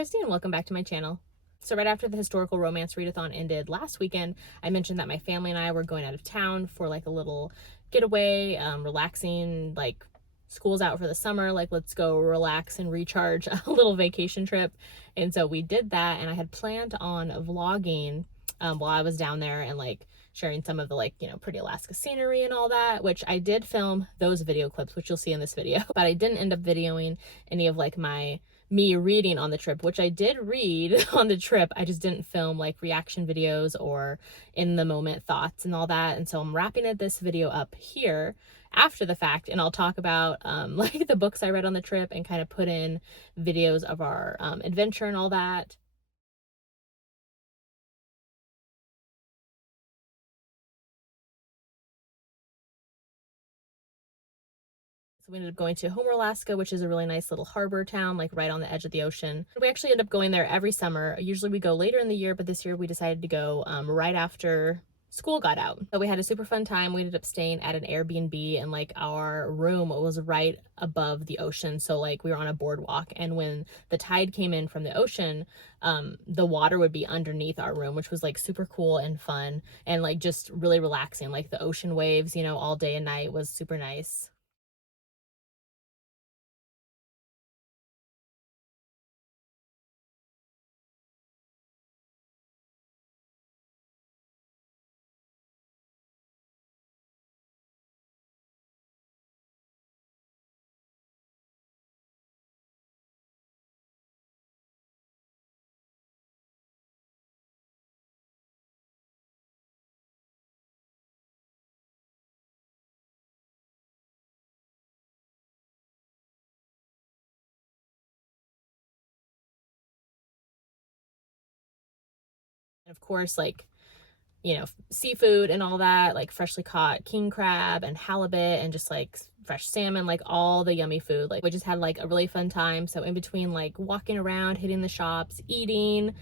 Christy and welcome back to my channel. So right after the historical romance readathon ended last weekend, I mentioned that my family and I were going out of town for like a little getaway, relaxing, like school's out for the summer, like let's go relax and recharge, a little vacation trip. And so we did that, and I had planned on vlogging while I was down there and like sharing some of the pretty Alaska scenery and all that, which I did film those video clips, which you'll see in this video, but I didn't end up videoing any of like me reading on the trip, which I did read on the trip. I just didn't film like reaction videos or in the moment thoughts and all that. And so I'm wrapping this video up here after the fact, and I'll talk about like the books I read on the trip and kind of put in videos of our adventure and all that. So we ended up going to Homer, Alaska, which is a really nice little harbor town, like right on the edge of the ocean. We actually end up going there every summer. Usually we go later in the year, but this year we decided to go right after school got out. So we had a super fun time. We ended up staying at an Airbnb, and like our room was right above the ocean. So like we were on a boardwalk, and when the tide came in from the ocean, the water would be underneath our room, which was like super cool and fun and like just really relaxing. Like the ocean waves, you know, all day and night was super nice. And of course, like, you know, seafood and all that, like freshly caught king crab and halibut and just like fresh salmon, like all the yummy food. Like we just had like a really fun time. So in between like walking around, hitting the shops, eating,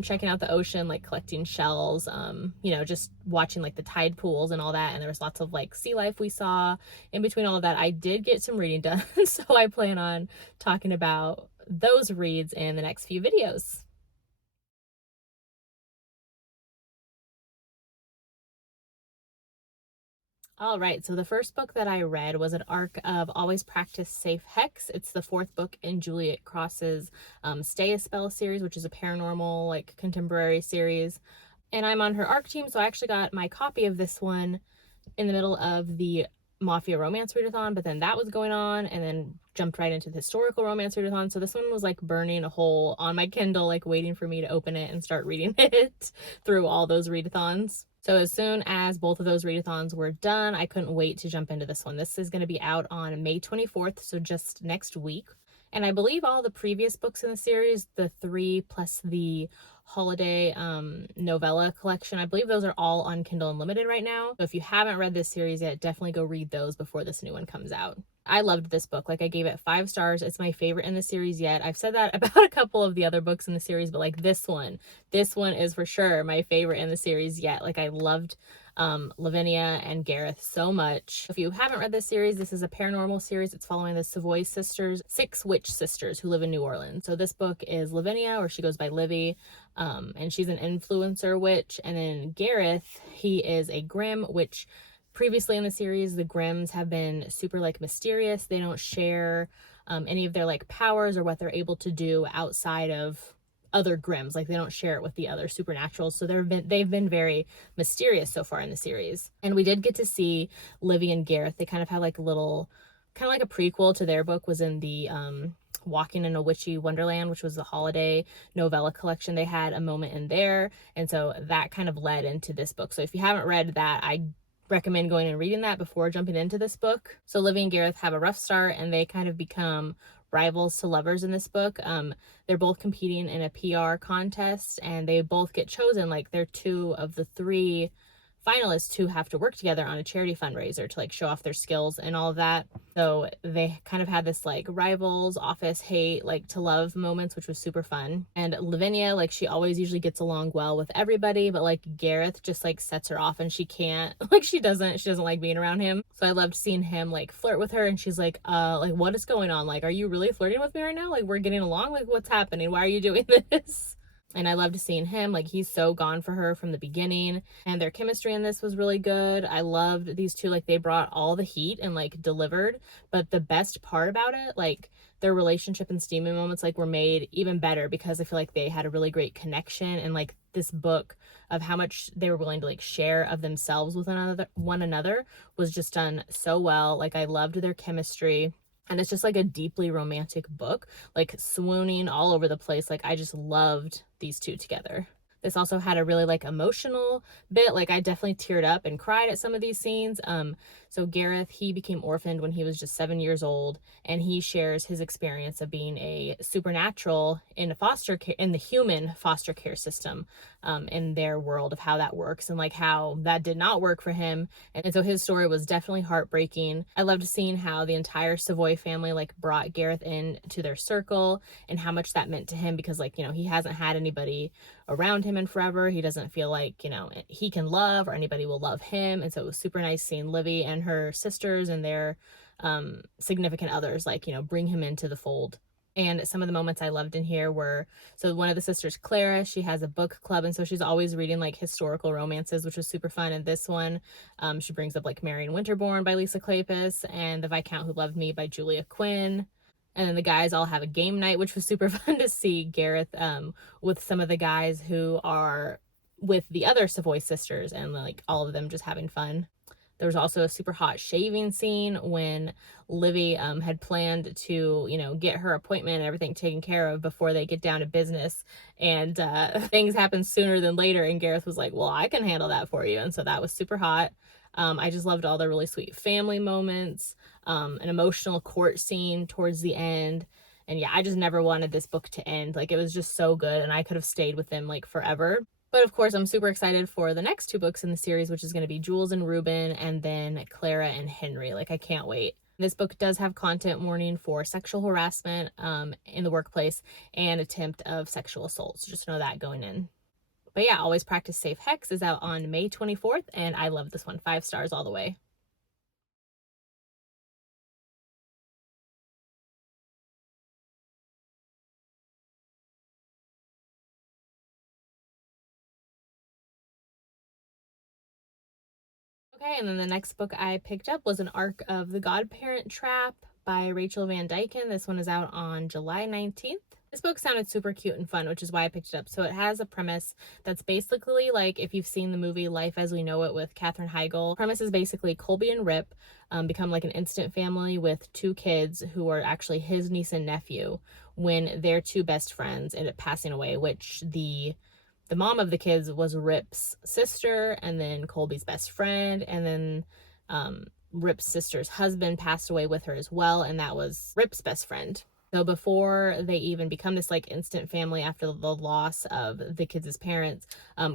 checking out the ocean, like collecting shells, you know, just watching like the tide pools and all that. And there was lots of like sea life we saw. In between all of that, I did get some reading done. So I plan on talking about those reads in the next few videos. All right, so the first book that I read was an arc of Always Practice Safe Hex. It's the fourth book in Juliet Cross's Stay a Spell series, which is a paranormal, like contemporary series. And I'm on her arc team, so I actually got my copy of this one in the middle of the Mafia Romance Readathon, but then that was going on, and then jumped right into the Historical Romance Readathon. So this one was like burning a hole on my Kindle, like waiting for me to open it and start reading it through all those readathons. So as soon as both of those readathons were done, I couldn't wait to jump into this one. This is going to be out on May 24th, so just next week. And I believe all the previous books in the series, the 3 plus the holiday novella collection, I believe those are all on Kindle Unlimited right now. So if you haven't read this series yet, definitely go read those before this new one comes out. I loved this book. Like I gave it 5 stars. It's my favorite in the series yet. I've said that about a couple of the other books in the series, but like this one is for sure my favorite in the series yet. Like I loved Lavinia and Gareth so much. If you haven't read this series, this is a paranormal series. It's following the Savoy sisters, 6 witch sisters who live in New Orleans. So this book is Lavinia, or she goes by Livy, and she's an influencer witch. And then Gareth, he is a Grimm, which previously in the series, the Grimms have been super like mysterious. They don't share any of their like powers or what they're able to do outside of other Grimms. Like they don't share it with the other supernaturals. So they've been very mysterious so far in the series. And we did get to see Livy and Gareth. They kind of had like a little, kind of like a prequel to their book was in the Walking in a Witchy Wonderland, which was the holiday novella collection. They had a moment in there, and so that kind of led into this book. So if you haven't read that, I recommend going and reading that before jumping into this book. So Livy and Gareth have a rough start, and they kind of become rivals to lovers in this book. They're both competing in a PR contest, and they both get chosen. Like they're 2 of the 3 finalists who have to work together on a charity fundraiser to like show off their skills and all of that. So they kind of had this like rivals, office hate, like to love moments, which was super fun. And Lavinia, like she always usually gets along well with everybody, but like Gareth just like sets her off and she can't, like she doesn't like being around him. So I loved seeing him like flirt with her and she's like what is going on? Like, are you really flirting with me right now? Like we're getting along? Like what's happening? Why are you doing this? And I loved seeing him, like he's so gone for her from the beginning, and their chemistry in this was really good. I loved these two, like they brought all the heat and like delivered. But the best part about it, like their relationship and steamy moments like were made even better because I feel like they had a really great connection, and like this book of how much they were willing to like share of themselves with one another was just done so well. Like I loved their chemistry. And it's just like a deeply romantic book, like swooning all over the place. Like I just loved these two together. This also had a really like emotional bit. Like I definitely teared up and cried at some of these scenes. So Gareth, he became orphaned when he was just 7 years old, and he shares his experience of being a supernatural in a foster care, in the human foster care system, in their world of how that works and like how that did not work for him. And so his story was definitely heartbreaking. I loved seeing how the entire Savoy family like brought Gareth in to their circle and how much that meant to him because like, you know, he hasn't had anybody around him in forever. He doesn't feel like, you know, he can love or anybody will love him. And so it was super nice seeing Livy and her sisters and their significant others like, you know, bring him into the fold. And some of the moments I loved in here were, so one of the sisters, Clara, she has a book club, and so she's always reading like historical romances, which was super fun. And this one, she brings up like Marion Winterbourne by Lisa Kleypas and The Viscount Who Loved Me by Julia Quinn. And then the guys all have a game night, which was super fun to see Gareth with some of the guys who are with the other Savoy sisters and like all of them just having fun. There was also a super hot shaving scene when Livy had planned to, you know, get her appointment and everything taken care of before they get down to business. And things happened sooner than later. And Gareth was like, well, I can handle that for you. And so that was super hot. I just loved all the really sweet family moments, an emotional court scene towards the end. And yeah, I just never wanted this book to end. Like it was just so good and I could have stayed with them like forever. But of course, I'm super excited for the next two books in the series, which is going to be Jules and Reuben and then Clara and Henry. Like I can't wait. This book does have content warning for sexual harassment in the workplace and attempt of sexual assault. So just know that going in. But yeah, Always Practice Safe Hex is out on May 24th, and I love this one. 5 stars all the way. Okay, and then the next book I picked up was an arc of The Godparent Trap by Rachel Van Dyken. This one is out on July 19th. This book sounded super cute and fun, which is why I picked it up. So it has a premise that's basically like if you've seen the movie Life as We Know It with Katherine Heigl. The premise is basically Colby and Rip become like an instant family with 2 kids who are actually his niece and nephew when their 2 best friends end up passing away, which the mom of the kids was Rip's sister and then Colby's best friend, and then Rip's sister's husband passed away with her as well, and that was Rip's best friend. So before they even become this like instant family after the loss of the kids' parents,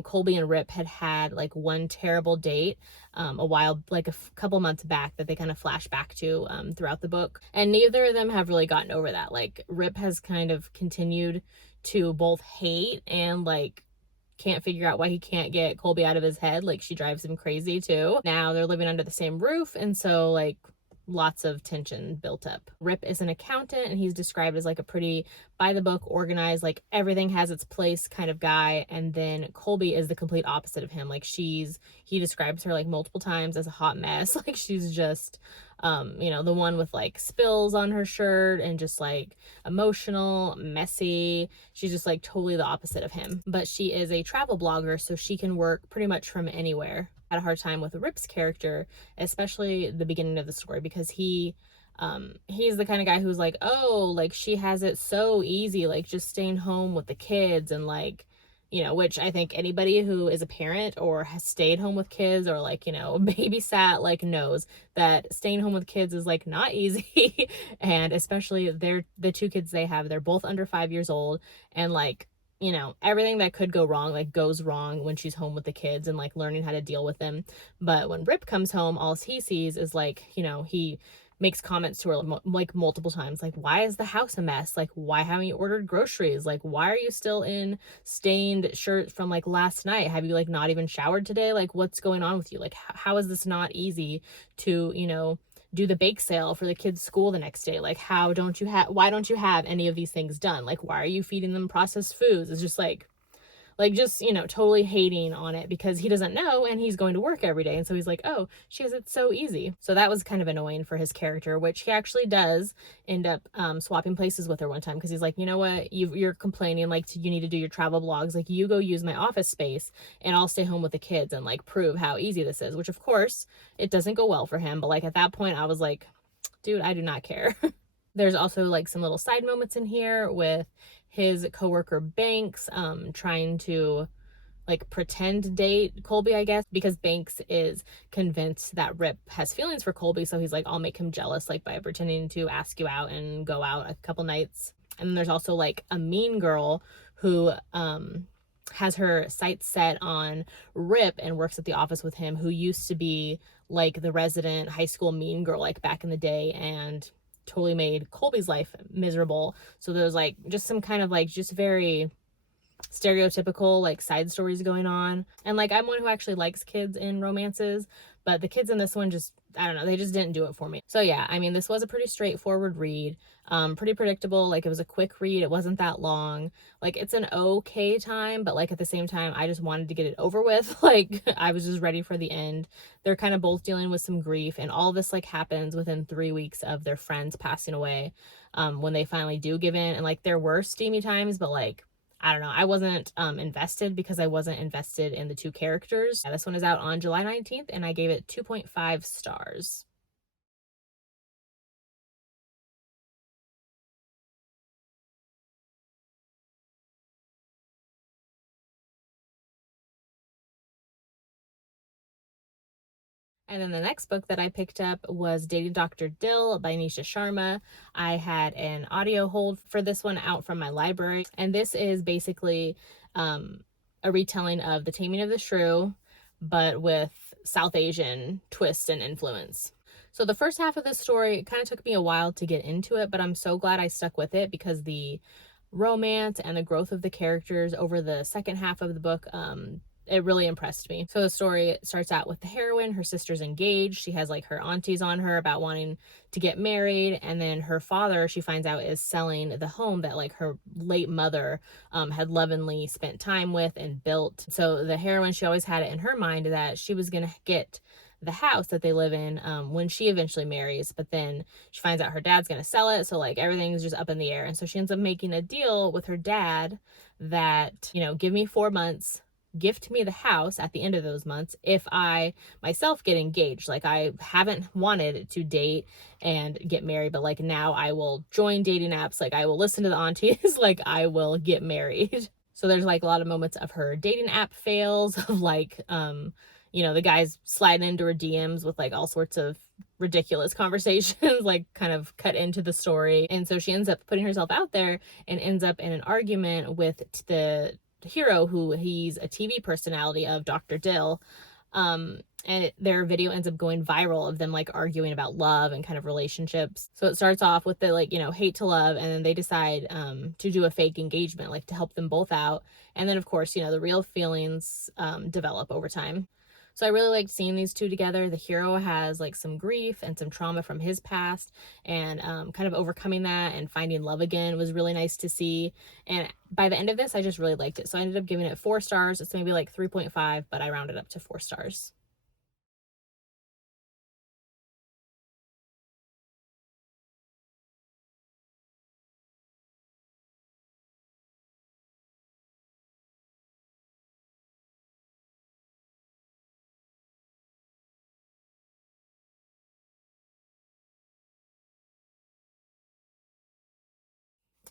Colby and Rip had like one terrible date a while, like a couple months back that they kind of flash back to throughout the book. And neither of them have really gotten over that. Like Rip has kind of continued to both hate and like can't figure out why he can't get Colby out of his head. Like she drives him crazy too. Now they're living under the same roof, and so like lots of tension built up. Rip is an accountant and he's described as like a pretty by the book, organized, like everything has its place kind of guy. And then Colby is the complete opposite of him. Like he describes her like multiple times as a hot mess. Like she's just you know, the one with like spills on her shirt and just like emotional, messy. She's just like totally the opposite of him. But she is a travel blogger, so she can work pretty much from anywhere. Had a hard time with Rip's character, especially the beginning of the story, because he's the kind of guy who's like, oh, like she has it so easy, like just staying home with the kids, and like, you know, which I think anybody who is a parent or has stayed home with kids or like, you know, babysat like knows that staying home with kids is like not easy. And especially the 2 kids they have, they're both under 5 years old, and like you know, everything that could go wrong, like, goes wrong when she's home with the kids and, like, learning how to deal with them. But when Rip comes home, all he sees is, like, you know, he makes comments to her, like, multiple times, like, why is the house a mess? Like, why haven't you ordered groceries? Like, why are you still in stained shirt from, like, last night? Have you, like, not even showered today? Like, what's going on with you? Like, how is this not easy to, you know, do the bake sale for the kids' school the next day? Like, why don't you have any of these things done? Like, why are you feeding them processed foods? It's just just, you know, totally hating on it because he doesn't know and he's going to work every day. And so he's like, oh, she has it so easy. So that was kind of annoying for his character, which he actually does end up swapping places with her one time because he's like, you know what, you're complaining like you need to do your travel blogs. Like, you go use my office space and I'll stay home with the kids and like prove how easy this is, which of course it doesn't go well for him. But like at that point I was like, dude, I do not care. There's also like some little side moments in here with his coworker Banks trying to like pretend date Colby, I guess, because Banks is convinced that Rip has feelings for Colby. So he's like, I'll make him jealous, like by pretending to ask you out and go out a couple nights. And then there's also like a mean girl who has her sights set on Rip and works at the office with him, who used to be like the resident high school mean girl, like back in the day, and totally made Colby's life miserable. So there's like just some kind of like just very stereotypical like side stories going on. And like I'm one who actually likes kids in romances, but the kids in this one just, I don't know, they just didn't do it for me. So yeah, I mean, this was a pretty straightforward read, pretty predictable. Like, it was a quick read, it wasn't that long. Like, it's an okay time, but like at the same time I just wanted to get it over with. Like, I was just ready for the end. They're kind of both dealing with some grief, and all this like happens within 3 weeks of their friends passing away, when they finally do give in. And like, there were steamy times, but like, I don't know, I wasn't invested because I wasn't invested in the two characters. Yeah, this one is out on July 19th and I gave it 2.5 stars. And then the next book that I picked up was Dating Dr. Dill by Nisha Sharma. I had an audio hold for this one out from my library. And this is basically a retelling of The Taming of the Shrew, but with South Asian twist and influence. So the first half of this story kind of took me a while to get into it, but I'm so glad I stuck with it because the romance and the growth of the characters over the second half of the book, it really impressed me. So the story starts out with the heroine, her sister's engaged. She has like her aunties on her about wanting to get married. And then her father, she finds out, is selling the home that like her late mother had lovingly spent time with and built. So the heroine, she always had it in her mind that she was going to get the house that they live in when she eventually marries, but then she finds out her dad's gonna sell it, so like everything's just up in the air. And so she ends up making a deal with her dad that, you know, give me 4 months, gift me the house at the end of those months if I myself get engaged. Like, I haven't wanted to date and get married, but like now I will join dating apps, like I will listen to the aunties, like I will get married. So there's like a lot of moments of her dating app fails, of like you know, the guys sliding into her DMs with like all sorts of ridiculous conversations, like kind of cut into the story. And so she ends up putting herself out there and ends up in an argument with the hero, who he's a TV personality of, Dr. Dill. And their video ends up going viral of them like arguing about love and kind of relationships. So it starts off with the like, you know, hate to love, and then they decide to do a fake engagement, like to help them both out. And then of course, you know, the real feelings develop over time. So I really liked seeing these two together. The hero has like some grief and some trauma from his past, and kind of overcoming that and finding love again was really nice to see. And by the end of this, I just really liked it. So I ended up giving it 4 stars. It's maybe like 3.5, but I rounded up to 4 stars.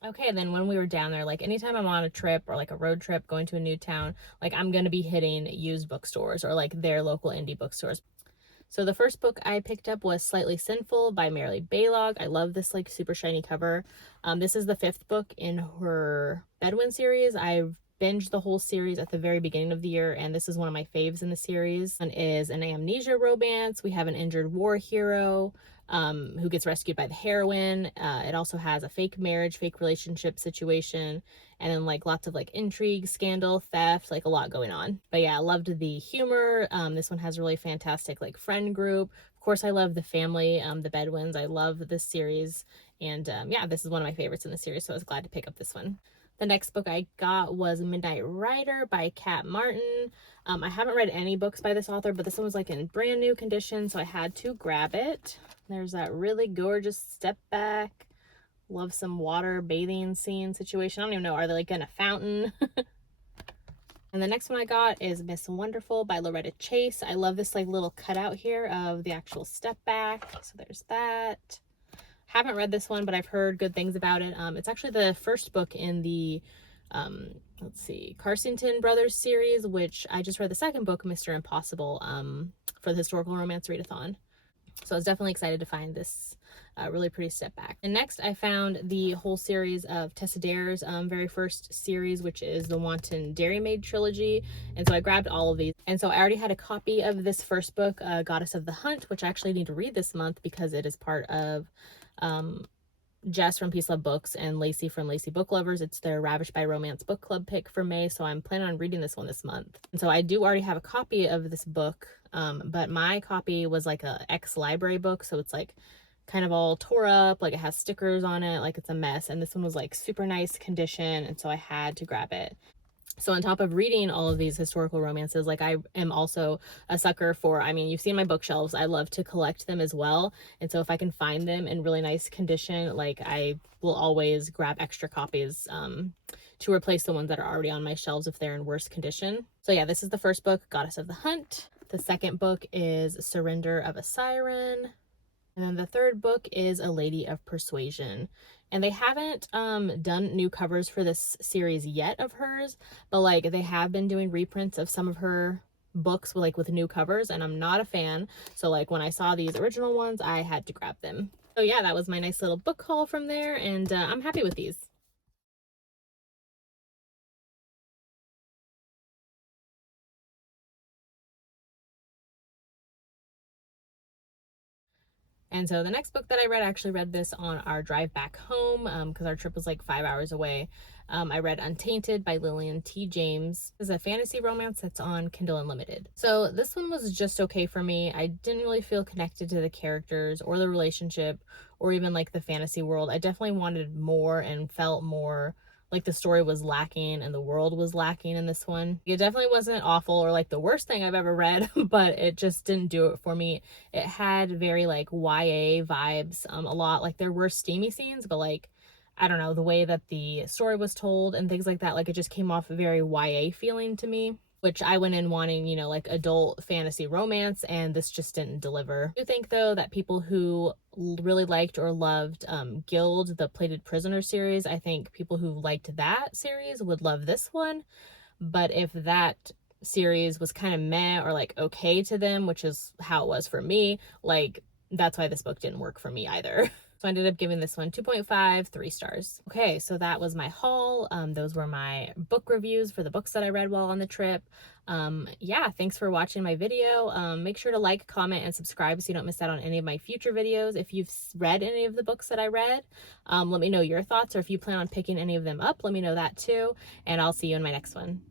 Okay, then when we were down there, like anytime I'm on a trip or like a road trip going to a new town, like I'm gonna be hitting used bookstores or like their local indie bookstores. So the first book I picked up was Slightly Sinful by Marilee Baylog. I love this like super shiny cover. This is the 5th book in her Bedouin series. I've binged the whole series at the very beginning of the year, and this is one of my faves in the series. One is an amnesia romance. We have an injured war hero who gets rescued by the heroine. It also has a fake marriage, fake relationship situation, and then like lots of like intrigue, scandal, theft, like a lot going on. But yeah, I loved the humor. This one has a really fantastic like friend group. Of course, I love the family, the Bedouins. I love this series, and yeah, this is one of my favorites in the series, so I was glad to pick up this one. The next book I got was Midnight Rider by Kat Martin. I haven't read any books by this author, but this one was like in brand new condition, so I had to grab it. There's that really gorgeous step back. Love some water bathing scene situation. I don't even know, are they like in a fountain? And the next one I got is Miss Wonderful by Loretta Chase. I love this like little cutout here of the actual step back. So there's that. Haven't read this one, but I've heard good things about it. It's actually the first book in the let's see, Carsington Brothers series, which I just read the second book, Mr. Impossible, for the historical romance readathon. So I was definitely excited to find this really pretty step back. And next I found the whole series of Tessa Dare's very first series, which is the Wanton Dairymaid trilogy. And so I grabbed all of these. And so I already had a copy of this first book, Goddess of the Hunt, which I actually need to read this month because it is part of Jess from Peace Love Books and Lacey from Lacey Book Lovers. It's their Ravished by Romance book club pick for May, so I'm planning on reading this one this month. And so I do already have a copy of this book, but my copy was like a ex-library book, so it's like kind of all tore up, like it has stickers on it, like it's a mess. And this one was like super nice condition, and so I had to grab it. So on top of reading all of these historical romances, like I am also a sucker for, I mean, you've seen my bookshelves, I love to collect them as well. And so if I can find them in really nice condition, like I will always grab extra copies to replace the ones that are already on my shelves if they're in worse condition. So yeah, this is the first book, Goddess of the Hunt. The second book is Surrender of a Siren. And then the third book is A Lady of Persuasion. And they haven't done new covers for this series yet of hers, but like they have been doing reprints of some of her books with new covers, and I'm not a fan. So like when I saw these original ones, I had to grab them. So yeah, that was my nice little book haul from there, and I'm happy with these. And so the next book that I actually read this on our drive back home because our trip was like 5 hours away. I read Untainted by Lillian T. James. It's a fantasy romance that's on Kindle Unlimited. So this one was just okay for me. I didn't really feel connected to the characters or the relationship or even like the fantasy world. I definitely wanted more and felt more like the story was lacking and the world was lacking in this one. It definitely wasn't awful or like the worst thing I've ever read, but it just didn't do it for me. It had very like YA vibes, a lot. Like there were steamy scenes, but like, I don't know, the way that the story was told and things like that, like it just came off very YA feeling to me, which I went in wanting, you know, like adult fantasy romance, and this just didn't deliver. I do think though that people who really liked or loved Guild, the Plated Prisoner series, I think people who liked that series would love this one. But if that series was kind of meh or like okay to them, which is how it was for me, like that's why this book didn't work for me either. So I ended up giving this one 2.5, 3 stars. Okay, so that was my haul. Those were my book reviews for the books that I read while on the trip. Yeah, thanks for watching my video. Make sure to like, comment, and subscribe so you don't miss out on any of my future videos. If you've read any of the books that I read, let me know your thoughts, or if you plan on picking any of them up, let me know that too. And I'll see you in my next one.